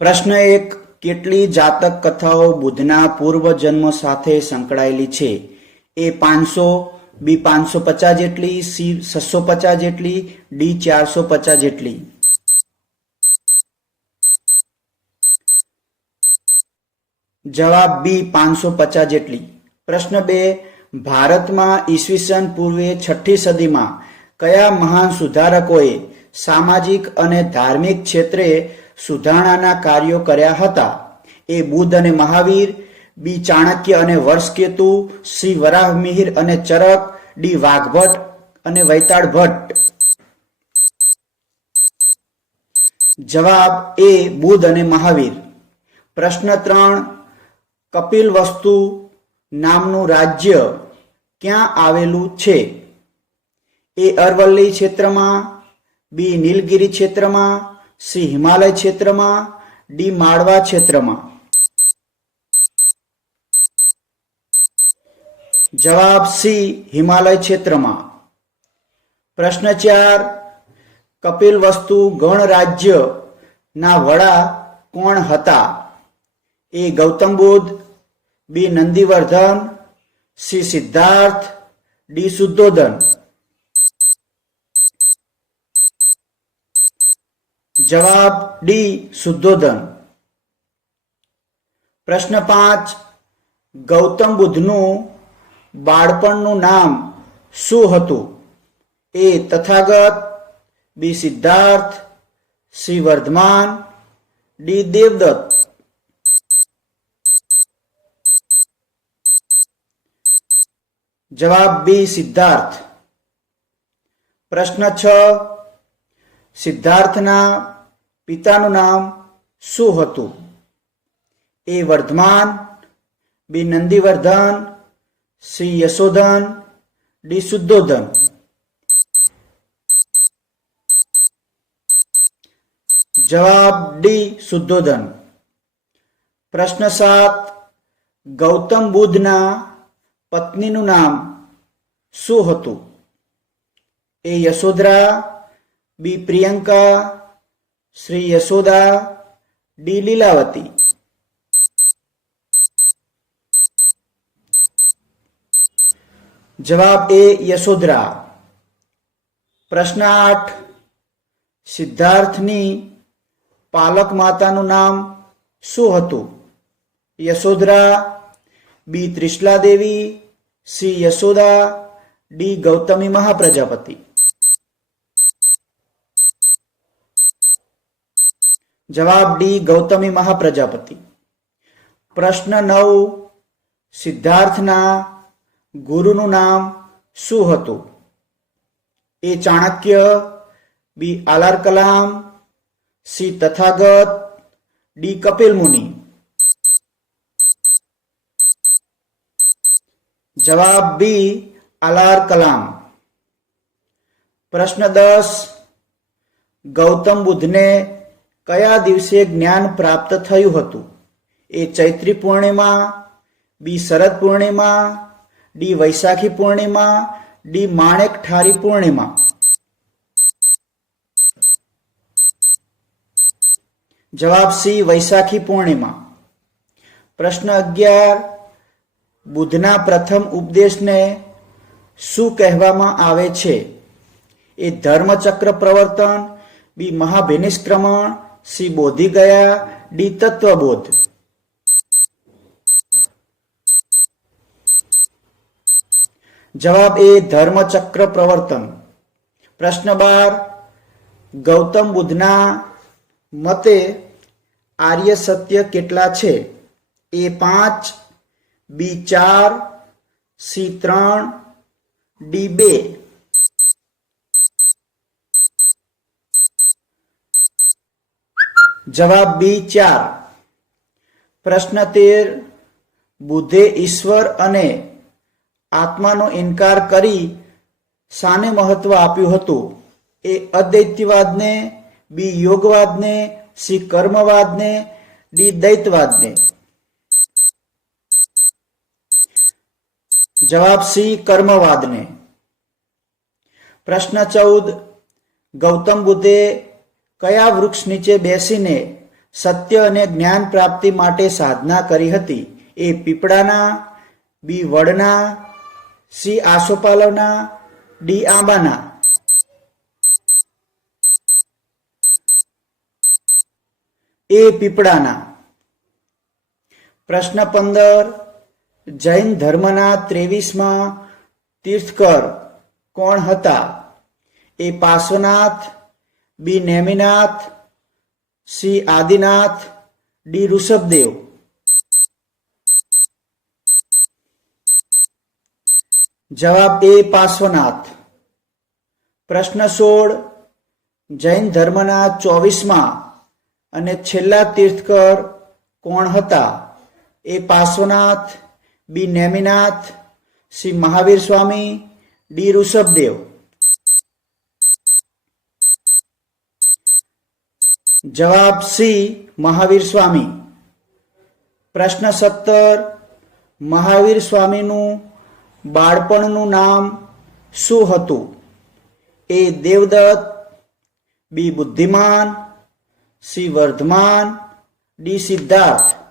પ્રશ્ન 1. કેટલી જાતક કથાઓ બુદ્ધના પૂર્વજન્મ સાથે સંકળાયેલી છે? એ 500, બી 550 જેટલી, સી 650 જેટલી, ડી 450 જેટલી. જવાબ બી 550 જેટલી. પ્રશ્ન 2. ભારતમાં ઈસવીસન પૂર્વે 6ઠી સદીમાં કયા મહાન સુધારકોએ સામાજિક અને ધાર્મિક ક્ષેત્રે સુધારણાના કાર્યો કર્યા હતા? એ બુદ્ધ અને મહાવીર, બી ચાણક્ય અને વર્ષકેતુ, સી વરાહમિહિર અને ચરક, ડી વાઘભટ્ટ અને વૈતાળ ભટ્ટ. જવાબ એ બુદ્ધ અને મહાવીર. પ્રશ્ન 3. કપિલવસ્તુ નામનું રાજ્ય ક્યાં આવેલું છે? એ અરવલ્લી ક્ષેત્રમાં, બી નીલગિરી ક્ષેત્રમાં, સી હિમાલય ક્ષેત્રમાં, ડી માળવા ક્ષેત્રમાં. જવાબ સી હિમાલય ક્ષેત્રમાં. પ્રશ્ન 4. કપિલવસ્તુ ગણરાજ્ય ના વડા કોણ હતા? એ ગૌતમ બુદ્ધ, બી નંદીવર્ધન, સી સિદ્ધાર્થ, ડી શુદ્ધોધન. જવાબ ડી શુદ્ધોધન. પ્રશ્ન 5. ગૌતમ બુદ્ધનું બાળપણનું નામ શું હતું? એ તથાગત, બી સિદ્ધાર્થ, સી વર્ધમાન, ડી દેવદત્ત. જવાબ બી સિદ્ધાર્થ. પ્રશ્ન 6. સિદ્ધાર્થના પિતાનું નામ શું હતું? એ વર્ધમાન, બી નંદીવર્ધન, સી યશોધન, ડી શુદ્ધોધન. જવાબ ડી શુદ્ધોધન. પ્રશ્ન 7. ગૌતમ બુદ્ધના પત્નીનું નામ શું હતું? એ યશોધરા, બી પ્રિયંકા, શ્રી યશોદા, ડી લીલાવતી. જવાબ એ યશોધરા. પ્રશ્ન 8. સિદ્ધાર્થની પાલક માતાનું નામ શું હતું? યશોધરા, બી ત્રિશલા દેવી, સી યશોદા, ડી ગૌતમી મહાપ્રજાપતિ. જવાબ ડી ગૌતમી મહાપ્રજાપતિ. પ્રશ્ન 9. સિદ્ધાર્થના ગુરુનું નામ શું હતું? એ ચાણક્ય, બી આલાર કલામ, સી તથાગત, ડી કપિલ મુનિ. જવાબ બી આલાર કલામ. પ્રશ્ન 10. ગૌતમ બુદ્ધને કયા દિવસે જ્ઞાન પ્રાપ્ત થયું હતું? એ ચૈત્રી પૂર્ણિમા, બી શરદ પૂર્ણિમા, ડી વૈશાખી પૂર્ણિમા, ડી માણેક ઠારી પૂર્ણિમા. જવાબ સી વૈશાખી પૂર્ણિમા. પ્રશ્ન 11. બુદ્ધના પ્રથમ ઉપદેશને શું કહેવામાં આવે છે? એ ધર્મચક્ર પ્રવર્તન, બી મહાભિનિષ્ક્રમણ, સી બોધિ ગયા, ડી તત્વબોધ. જવાબ એ ધર્મચક્ર પ્રવર્તન. પ્રશ્ન 12. ગૌતમ બુદ્ધના મતે આર્ય સત્ય કેટલા છે? એ 5, બી 4, સી 3, ડી 2. જવાબ બી 4. પ્રશ્ન 13. બુદ્ધે ઈશ્વર અને આત્માનો ઇનકાર કરી શાને મહત્વ આપ્યું હતું? એ અદ્વૈતવાદને, બી યોગવાદને, સી કર્મવાદને, ડી દ્વૈતવાદને. જવાબ સી કર્મવાદને. પ્રશ્ન 14. ગૌતમ બુદ્ધે કયા વૃક્ષ નીચે બેસીને સત્ય અને જ્ઞાન પ્રાપ્તિ માટે સાધના કરી હતી? એ પીપળાના, બી વડના, સી આસોપાલવના, ડી આંબાના. એ પીપળાના. પ્રશ્ન 15. જૈન ધર્મના 23મા તીર્થકર કોણ હતા? એ પાર્શ્વનાથ, બી નેમિનાથ, સી આદિનાથ, ડી ઋષભદેવ. જવાબ એ પાર્શ્વનાથ. પ્રશ્ન 16. જૈન ધર્મના 24મા અને છેલ્લા તીર્થકર કોણ હતા? એ પાર્શ્વનાથ, બી નેમિનાથ, સી મહાવીર સ્વામી, ડી ઋષભદેવ. જવાબ સી મહાવીર સ્વામી. પ્રશ્ન 17. મહાવીર સ્વામીનું બાળપણનું નામ શું હતું? એ દેવદત્ત, બી બુદ્ધિમાન, સી વર્ધમાન, ડી સિદ્ધાર્થ.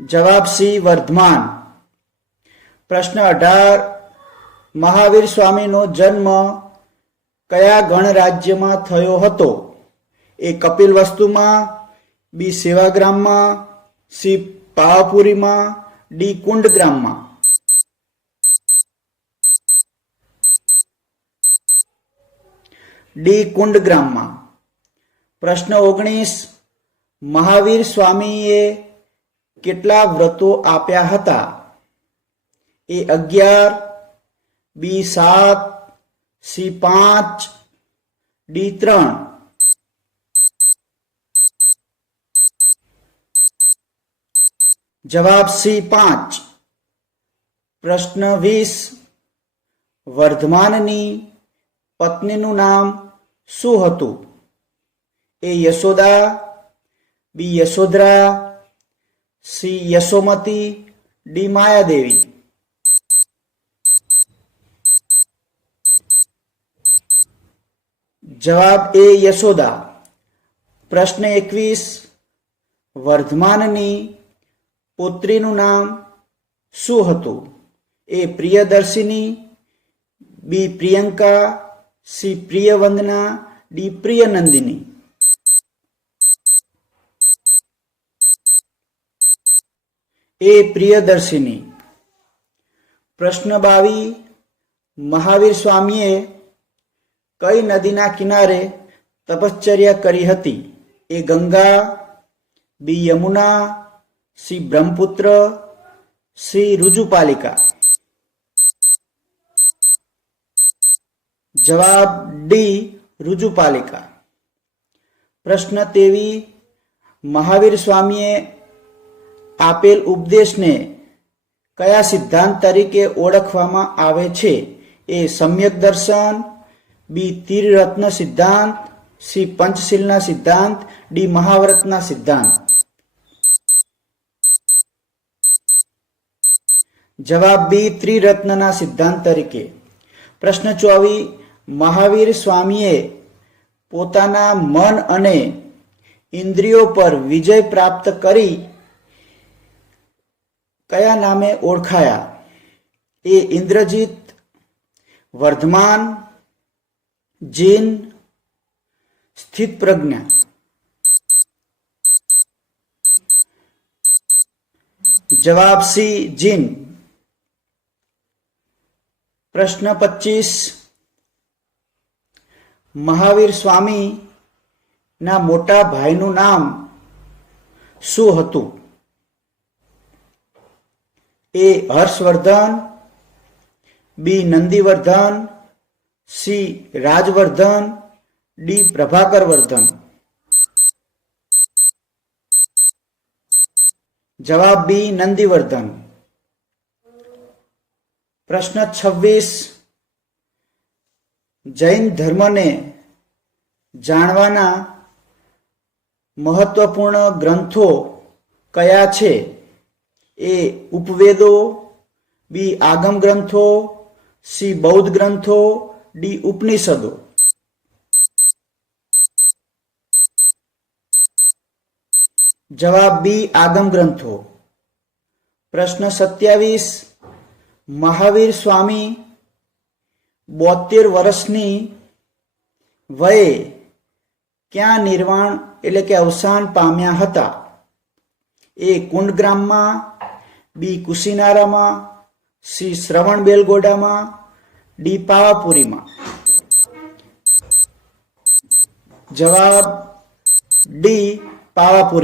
જવાબ સી વર્ધમાન. પ્રશ્ન 18. મહાવીર સ્વામીનો જન્મ કયા ગણરાજ્યમાં થયો હતો? એ કપિલવસ્તુમાં, બી સેવાગ્રામમાં, સી પાવાપુરીમાં, ડી કુંડગ્રામમાં. ડી કુંડગ્રામમાં. પ્રશ્ન 19. મહાવીર સ્વામીએ કેટલા વ્રતો આપ્યા હતા? એ 11, બી 7, સી 5, ડી 3. જવાબ સી 5. પ્રશ્ન 20. વર્ધમાનની પત્નીનું નામ શું હતું? એ યશોદા, બી યશોધરા, સી યશોમતી, ડી માયાદેવી. જવાબ એ યશોદા. પ્રશ્ન 21. વર્ધમાનની પુત્રીનું નામ શું હતું? એ પ્રિયદર્શિની, બી પ્રિયંકા, સી પ્રિયવંદના, ડી પ્રિયનંદિની. એ પ્રિયદર્શિની. પ્રશ્ન 22. મહાવીર સ્વામીએ કઈ નદીના કિનારે તપશ્ચર્યા કરી હતી? એ ગંગા, બી યમુના, સી બ્રહ્મપુત્ર, સી રુજુપાલિકા. જવાબ ડી રુજુપાલિકા. પ્રશ્ન 23. મહાવીર સ્વામીએ આપેલ ઉપદેશને કયા સિદ્ધાંત તરીકે ઓળખવામાં આવે છે? એ સમ્યક દર્શન, બી ત્રિરત્ન સિદ્ધાંત, સી પંચશીલના સિદ્ધાંત, ડી મહાવ્રતના સિદ્ધાંત. જવાબ બી ત્રિરત્નના સિદ્ધાંત તરીકે. પ્રશ્ન 24. મહાવીર સ્વામીએ પોતાના મન અને ઇન્દ્રિયો પર વિજય પ્રાપ્ત કરી કયા નામે ઓળખાયા? એ ઇન્દ્રજીત, વર્ધમાન, જીન, સ્થિત પ્રજ્ઞા. જવાબ સી જીન. પ્રશ્ન 25. મહાવીર સ્વામી ના મોટા ભાઈનું નામ શું હતું? એ હર્ષવર્ધન, બી નંદીવર્ધન, સી રાજવર્ધન, ડી પ્રભાકર વર્ધન. જવાબ બી નંદીવર્ધન. પ્રશ્ન 26. જૈન ધર્મને જાણવાના મહત્વપૂર્ણ ગ્રંથો કયા છે? એ ઉપવેદો, બી આગમ ગ્રંથો, સી બૌદ્ધ ગ્રંથો, ડી ઉપનિષદો. જવાબ બી આગમ ગ્રંથો. પ્રશ્ન 27, મહાવીર સ્વામી 72 વર્ષની વયે ક્યાં નિર્વાણ એટલે કે અવસાન પામ્યા હતા? એ કુંડગ્રામમાં, બી કુશીનારામાં, સી શ્રવણબેલગોડામાં, ડી પાવાપુરીમાં. જવાબ ડી પાવાપુરી.